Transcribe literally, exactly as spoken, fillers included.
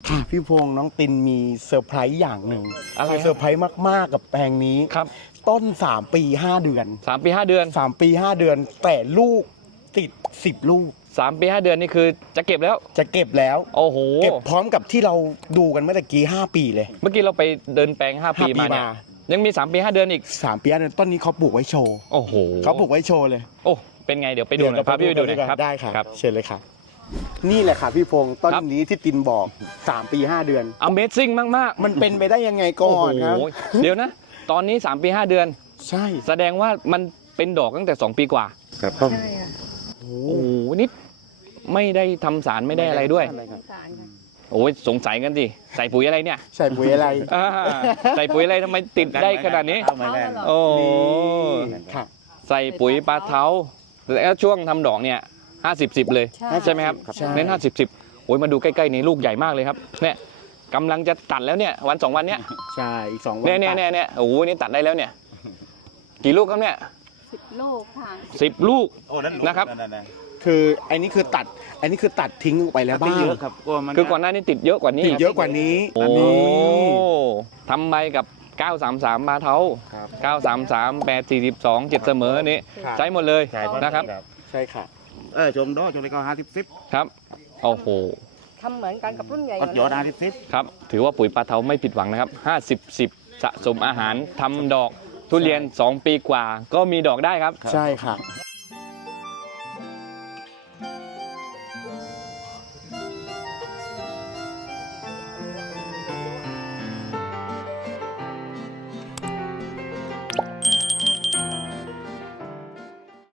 ค่ะพี่พงษ์น้องตินมีเซอร์ไพรส์อย่างหนึ่งอะไรคือเซอร์ไพรส์มากๆกับแปลงนี้ครับต้นสามปีห้าเดือนสามปีห้าเดือนสามปีห้าเดือน แต่ลูกติดสิบลูกสามปีห้าเดือนนี่คือจะเก็บแล้วจะเก็บแล้วโอ้โหเก็บพร้อมกับที่เราดูกันเมื่อตะกี้ห้าปีเลยเมื่อกี้เราไปเดินแปลงห้าปีห้าปีมาเนี่ยมายังมีสามปีห้าเดือนอีกสามปีห้าเดือนต้นนี้เขาปลูกไว้โชว์โอ้โหเขาปลูกไว้โชว์เลยโอ้เป็นไงเดี๋ยวไปดูหน่อยพาพี่ไปดูหน่อยครับได้ค่ะครับเชิญเลยค่ะนี่แหละค่ะพี่พงษ์ต้นครับนี้ที่ตินบอกสามปีห้าเดือน Amazing มากๆมันเป็นไปได้ยังไงก่โอ้อนครับโหเดี๋ยวนะ ตอนนี้สามปีห้าเดือนใช่แสดงว่ามันเป็นดอกตั้งแต่สองปีกว่าครับใช่ค่ะโอ้โอ้โหนี่ไม่ได้ทำสารไม่ได้อะไรด้วยสงสารค่ะโอ้ยสงสัยกันสิใส่ปุ๋ยอะไรเนี่ยใส่ปุ๋ยอะไรอ่าใส่ปุ๋ยอะไรทำไมติดได้ขนาดนี้เขาตลอดโอ้นี่ค่ะใส่ปุ๋ยปลาเท้าแล้วช่วงทำดอกเนี่ยห้าสิบสิบเลยใช่ใช่ไหมครับใช่เน้นห้าสิบสิบโอ้ยมาดูใกล้ๆนี่ลูกใหญ่มากเลยครับเนี่ยกำลังจะตัดแล้วเนี่ยวันสองวันเนี้ยใช่อีกสองวันเนี่ยเนี่ยเนี่ยเนี่ยโอ้โหนี่ตัดได้แล้วเนี่ย กี่ลูกครับเนี่ยสิบลูกค่ะสิบลูกโอ้นั่นนะครับนั่นคืออันนี้คือตัด อันนี้คือตัดทิ้งไปแล้วบ้าบ้างเยอะครับก็มันคือก่อนหน้านี้ติดเยอะกว่านี้ติดเยอะกว่านี้โอ้นี่ทำใบกับเก้าสามสามมาเท้าครับเก้าสามสามแปดสี่สิบสองเจ็ดเสมอนี่ครับใช้หมดเลยใช่นะครับใช่ค่ะเออชมดอชมเลยก็ห้าสิบสิบครับโอ้โหทำเหมือนกันกับรุ่นใหญ่ก็ยอดห้าสิบสิบครับถือว่าปุ๋ยปลาเท้าไม่ผิดหวังนะครับห้าสิบสิบสะสมอาหารทำดอกทุเรียนสองปีกว่า ก็มีดอกได้ครับใช่ค่ะ